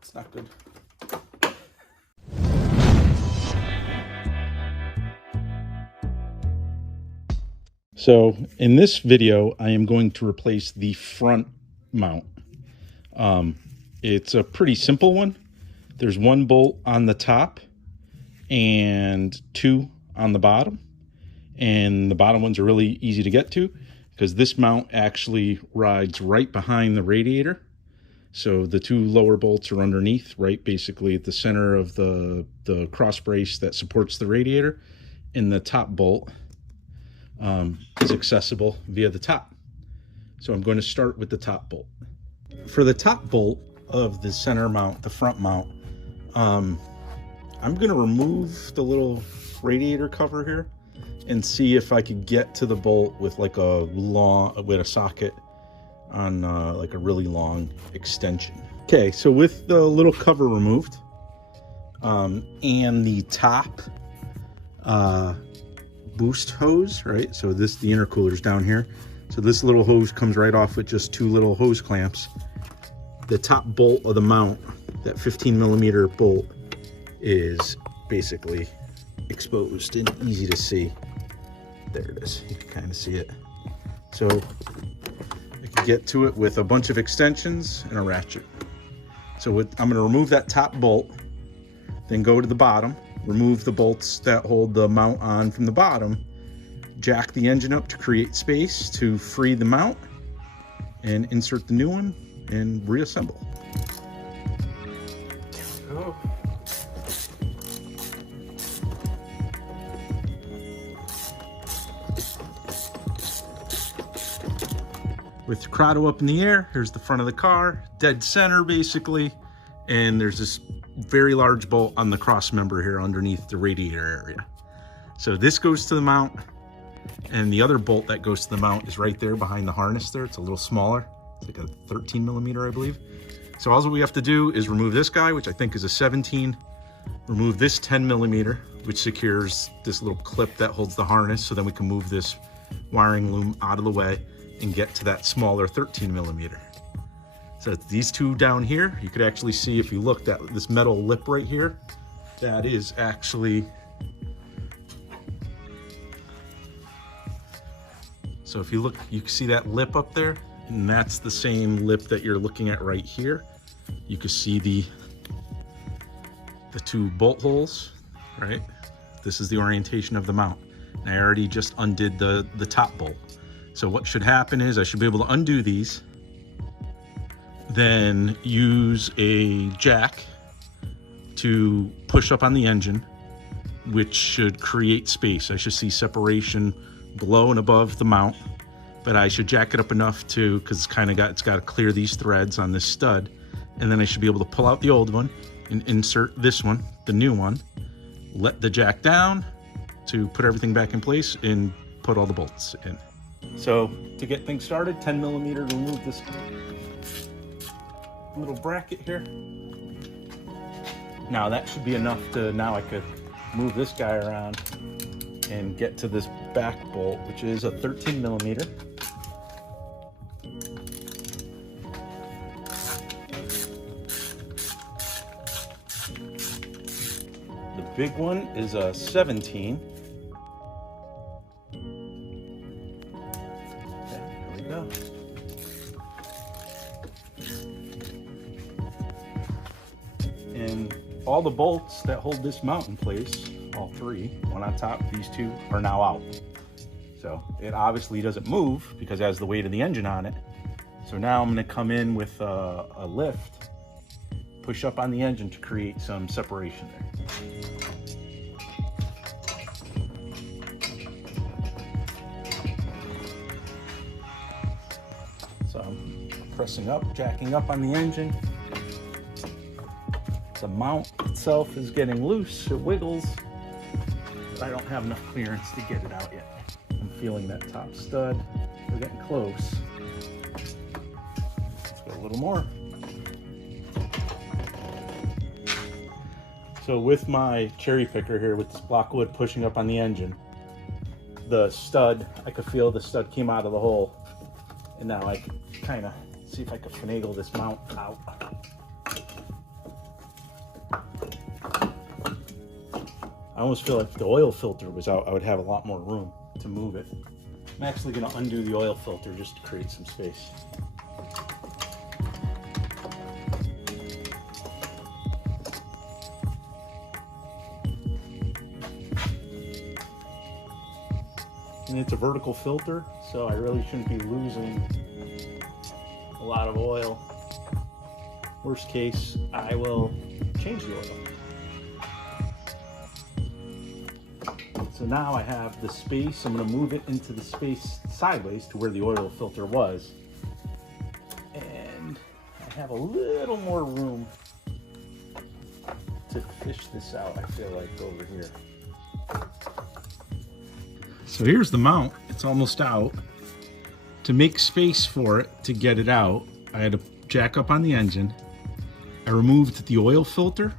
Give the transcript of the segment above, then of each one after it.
It's not good. So in this video, I am going to replace the front mount. It's a pretty simple one. There's one bolt on the top and two on the bottom. And the bottom ones are really easy to get to because this mount actually rides right behind the radiator. So the two lower bolts are underneath, right basically at the center of the cross brace that supports the radiator. And the top bolt is accessible via the top. So I'm going to start with the top bolt. For the top bolt of the center mount, the front mount, I'm going to remove the little radiator cover here and see if I could get to the bolt with like a socket on like a really long extension. Okay, so with the little cover removed and the top boost hose, right? So the intercooler's down here. So this little hose comes right off with just two little hose clamps. The top bolt of the mount, that 15mm bolt, is basically exposed and easy to see. There it is, you can kind of see it. So I can get to it with a bunch of extensions and a ratchet. So I'm going to remove that top bolt, then go to the bottom, remove the bolts that hold the mount on from the bottom, jack the engine up to create space to free the mount, and insert the new one and reassemble. There we go. With the Corrado up in the air, here's the front of the car, dead center basically, and there's this very large bolt on the cross member here underneath the radiator area. So this goes to the mount, and the other bolt that goes to the mount is right there behind the harness there. It's a little smaller. It's like a 13mm, I believe. So all we have to do is remove this guy, which I think is a 17, remove this 10mm, which secures this little clip that holds the harness, so then we can move this wiring loom out of the way and get to that smaller 13mm. So it's these two down here. You could actually see, if you looked at this metal lip right here, that is actually, so if you look, you can see that lip up there, and that's the same lip that you're looking at right here. You can see the two bolt holes, right? This is the orientation of the mount. And I already just undid the top bolt. So what should happen is I should be able to undo these, then use a jack to push up on the engine, which should create space. I should see separation below and above the mount, but I should jack it up enough to, because it's got to clear these threads on this stud, and then I should be able to pull out the old one and insert this one, the new one, let the jack down to put everything back in place and put all the bolts in. So to get things started, 10mm to remove this little bracket here. Now that should be enough to, now I could move this guy around and get to this back bolt, which is a 13mm. The big one is a 17. Go. And all the bolts that hold this mount in place, all three, one on top, these two, are now out. So it obviously doesn't move because it has the weight of the engine on it. So now I'm going to come in with a lift, push up on the engine to create some separation there. So I'm pressing up, jacking up on the engine. The mount itself is getting loose, it wiggles, but I don't have enough clearance to get it out yet. I'm feeling that top stud. We're getting close. Let's go a little more. So with my cherry picker here, with this block wood pushing up on the engine, the stud, I could feel the stud came out of the hole, and now I can kind of see if I can finagle this mount out. I almost feel like if the oil filter was out, I would have a lot more room to move it. I'm actually going to undo the oil filter just to create some space. And it's a vertical filter, so I really shouldn't be losing a lot of oil. Worst case, I will change the oil. So now I have the space. I'm going to move it into the space sideways to where the oil filter was. And I have a little more room to fish this out, I feel like, over here. So here's the mount. It's almost out. To make space for it, to get it out, I had to jack up on the engine. I removed the oil filter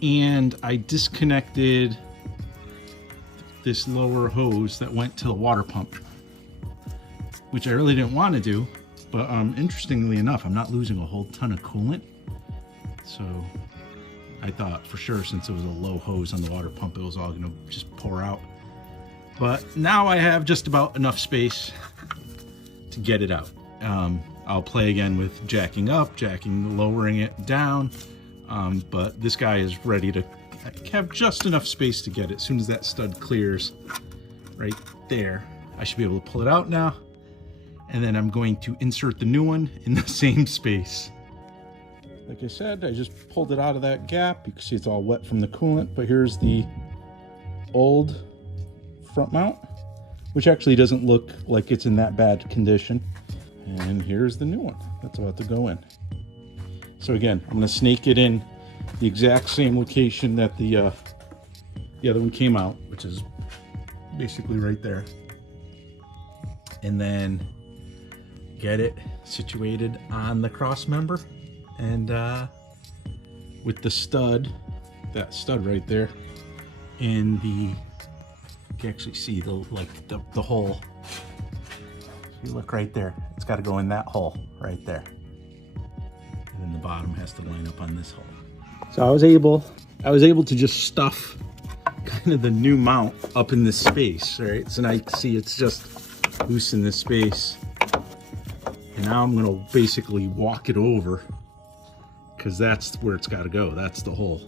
and I disconnected this lower hose that went to the water pump, which I really didn't want to do, but interestingly enough, I'm not losing a whole ton of coolant. So I thought for sure, since it was a low hose on the water pump, it was all gonna just pour out. But now I have just about enough space to get it out. I'll play again with jacking up, lowering it down, but this guy is ready to have just enough space to get it. As soon as that stud clears right there, I should be able to pull it out now. And then I'm going to insert the new one in the same space. Like I said, I just pulled it out of that gap. You can see it's all wet from the coolant, but here's the old front mount, which actually doesn't look like it's in that bad condition. And here's the new one that's about to go in. So again, I'm gonna snake it in the exact same location that the other one came out, which is basically right there. And then get it situated on the cross member, and with the stud, that stud right there, and you can actually see the hole. If you look right there, it's got to go in that hole right there, and then the bottom has to line up on this hole. So I was able to just stuff kind of the new mount up in this space, right? So now you can see it's just loose in this space. And now I'm gonna basically walk it over, because that's where it's gotta go. That's the hole.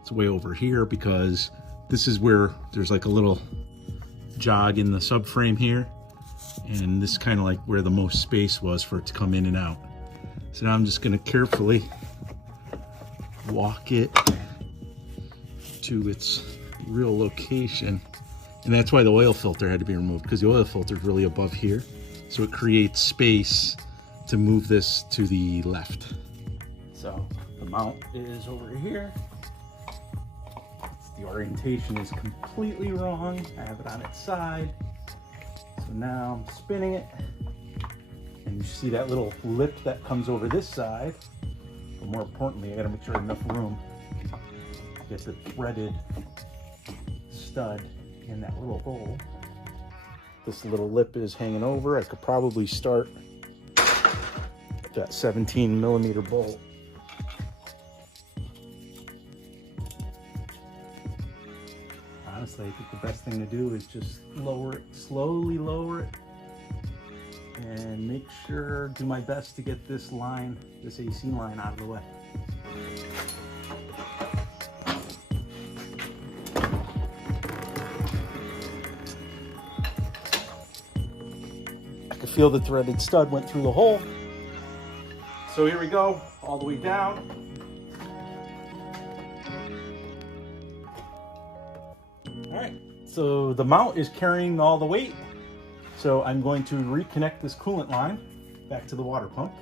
It's way over here, because this is where there's like a little jog in the subframe here. And this is kind of like where the most space was for it to come in and out. So now I'm just gonna carefully walk it to its real location. And that's why the oil filter had to be removed, because the oil filter is really above here. So it creates space to move this to the left. So the mount is over here. The orientation is completely wrong. I have it on its side. So now I'm spinning it. And you see that little lip that comes over this side. But more importantly, I gotta make sure I have enough room to get the threaded stud in that little hole. This little lip is hanging over. I could probably start with that 17mm bolt. Honestly, I think the best thing to do is just lower it, slowly lower it, and make sure, do my best to get this line, this AC line out of the way. I could feel the threaded stud went through the hole. So here we go, all the way down. All right, so the mount is carrying all the weight. So I'm going to reconnect this coolant line back to the water pump.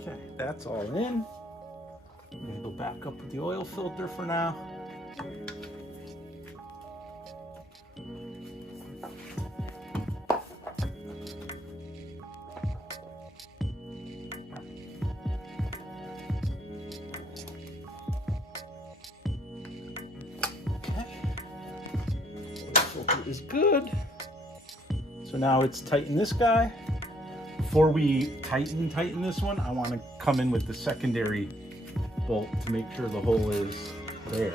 Okay, that's all in. I'm gonna go back up with the oil filter for now. is good. So now it's tighten this guy. Before we tighten this one, I want to come in with the secondary bolt to make sure the hole is there.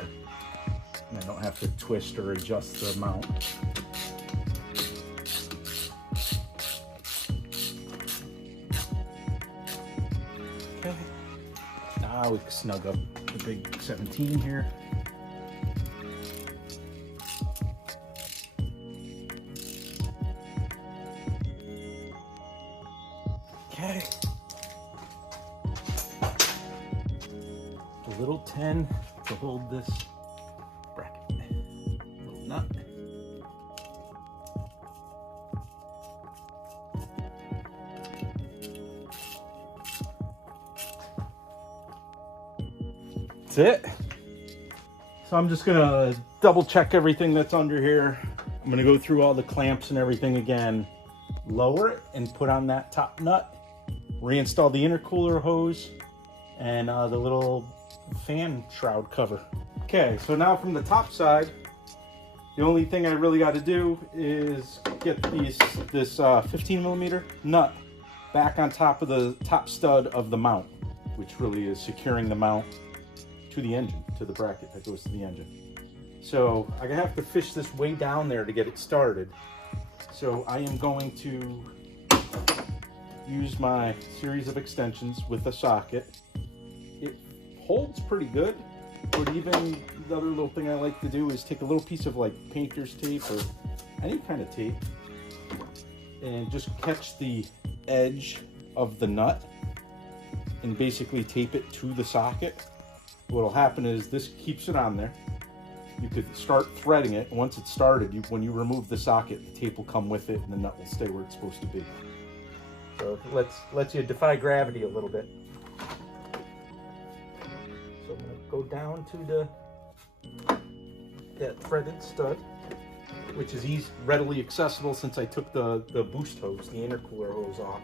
And I don't have to twist or adjust the mount. Okay. Now we can snug up the big 17 here. Okay. A little 10 to hold this bracket. Little nut. That's it. So I'm just gonna double check everything that's under here. I'm gonna go through all the clamps and everything again, lower it and put on that top nut, reinstall the intercooler hose and the little fan shroud cover. Okay, so now from the top side, the only thing I really got to do is get this 15 millimeter nut back on top of the top stud of the mount, which really is securing the mount to the engine, to the bracket that goes to the engine. So I have to fish this way down there to get it started. So I am going to use my series of extensions with a socket. It holds pretty good, but even the other little thing I like to do is take a little piece of like painter's tape or any kind of tape and just catch the edge of the nut and basically tape it to the socket. What'll happen is this keeps it on there. You could start threading it. Once it's started, when you remove the socket, the tape will come with it and the nut will stay where it's supposed to be. So it lets you defy gravity a little bit. So I'm going to go down to that threaded stud, which is readily accessible since I took the boost hose, the intercooler hose off.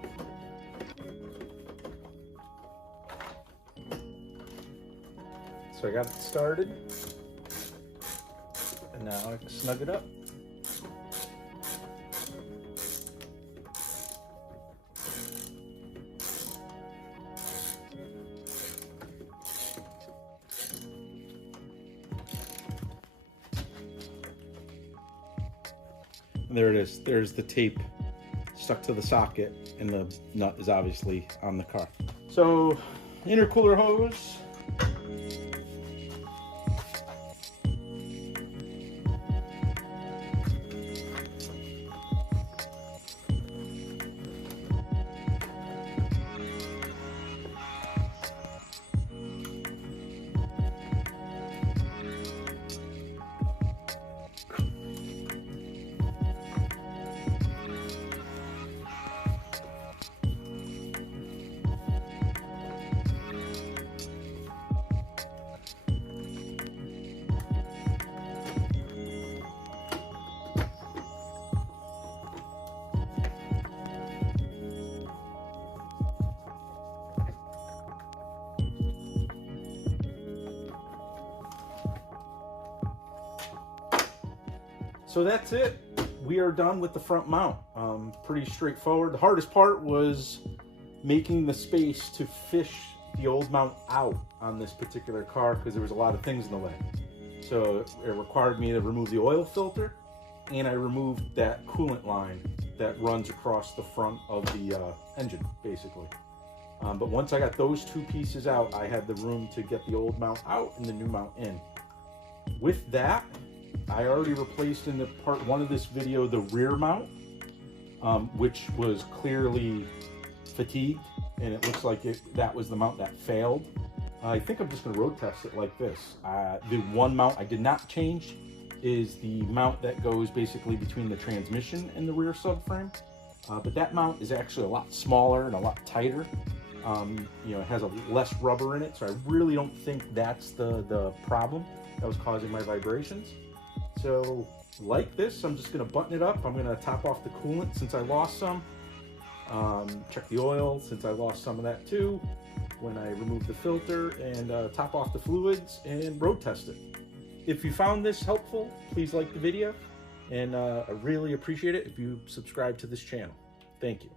So I got it started, and now I can snug it up. And there it is. There's the tape stuck to the socket, and the nut is obviously on the car. So, intercooler hose. So that's it. We are done with the front mount. Pretty straightforward. The hardest part was making the space to fish the old mount out on this particular car because there was a lot of things in the way. So it required me to remove the oil filter, and I removed that coolant line that runs across the front of the engine, basically. But once I got those two pieces out, I had the room to get the old mount out and the new mount in. With that, I already replaced in the part one of this video the rear mount, which was clearly fatigued, and it looks like that was the mount that failed. I think I'm just going to road test it like this. The one mount I did not change is the mount that goes basically between the transmission and the rear subframe, but that mount is actually a lot smaller and a lot tighter. You know, it has a less rubber in it, so I really don't think that's the problem that was causing my vibrations. So like this, I'm just going to button it up. I'm going to top off the coolant since I lost some. Check the oil since I lost some of that too when I removed the filter, and top off the fluids and road test it. If you found this helpful, please like the video. And I really appreciate it if you subscribe to this channel. Thank you.